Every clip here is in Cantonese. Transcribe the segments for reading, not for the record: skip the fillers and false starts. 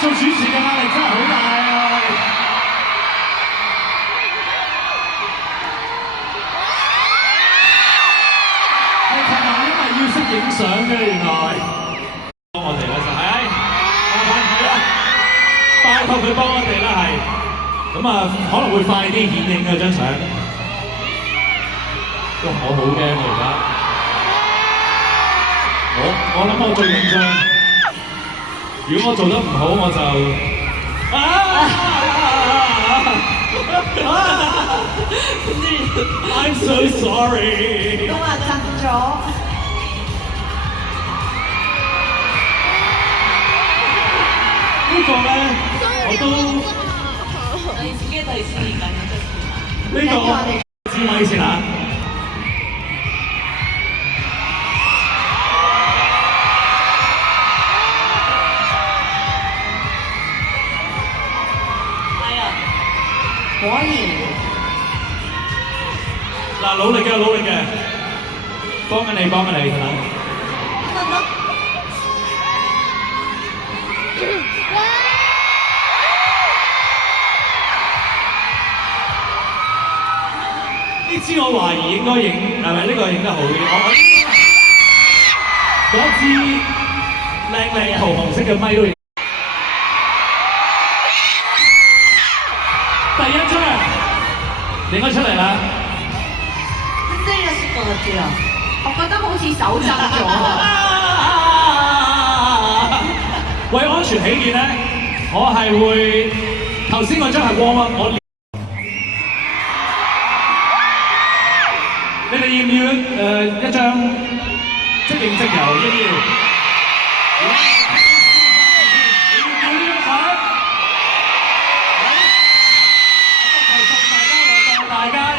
做主持嘅壓力真係好大啊！係琴日因為要識影相嘅，原來幫我哋啦就係，麻煩佢啦，拜託佢幫我哋啦係，咁啊可能會快啲顯影嘅張相。哇！我好驚啊而家，我諗我最緊張。如果我做得唔好，我就I'm so sorry。都話震咗。呢個咧，我都你自己第四緊呢個知咪先嚇。果然嗱，努力嘅，努力嘅，幫緊你，幫緊你，係咪？呢支我懷疑應該影，係咪呢個影得好啲？嗰支靚桃紅色嘅咪都影。第一張影咗出嚟啦！真係有識過字啊！我覺得好似手震咗啊！為安全起見咧，我係會頭先嗰張係 warm up， 你哋要唔要一張即影即有？要唔要？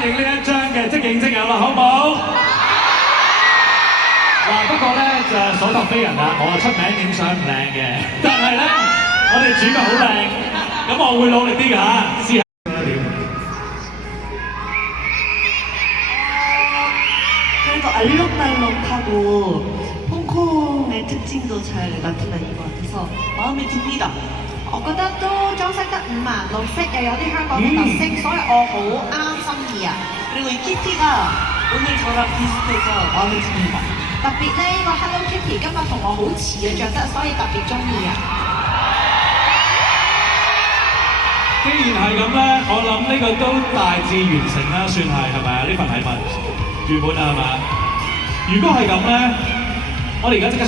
影呢一張嘅即影即有啦，好唔好？嗱，不過咧就所託非人啦，我出名影相唔靚嘅，但係咧我哋主角好靚，咁我會努力啲㗎嚇，試下點？그래도 알록달록하고 홍콩의 특징도 잘 나타나는 것 같아서 마음에 듭니다. 我覺得都裝飾得五顏六色，又有啲香港嘅特色，所以我好啱心意啊！그리고 이 키티가 오늘 저랑 비슷해서 마음에 듭니다. 特別呢個 Hello Kitty 今日同我好似啊着得，所以特別中意啊！既然係咁咧，我諗呢個都大致完成啦，算係咪啊？呢份禮物圓滿啦係嘛？如果係咁咧，我哋而家即刻。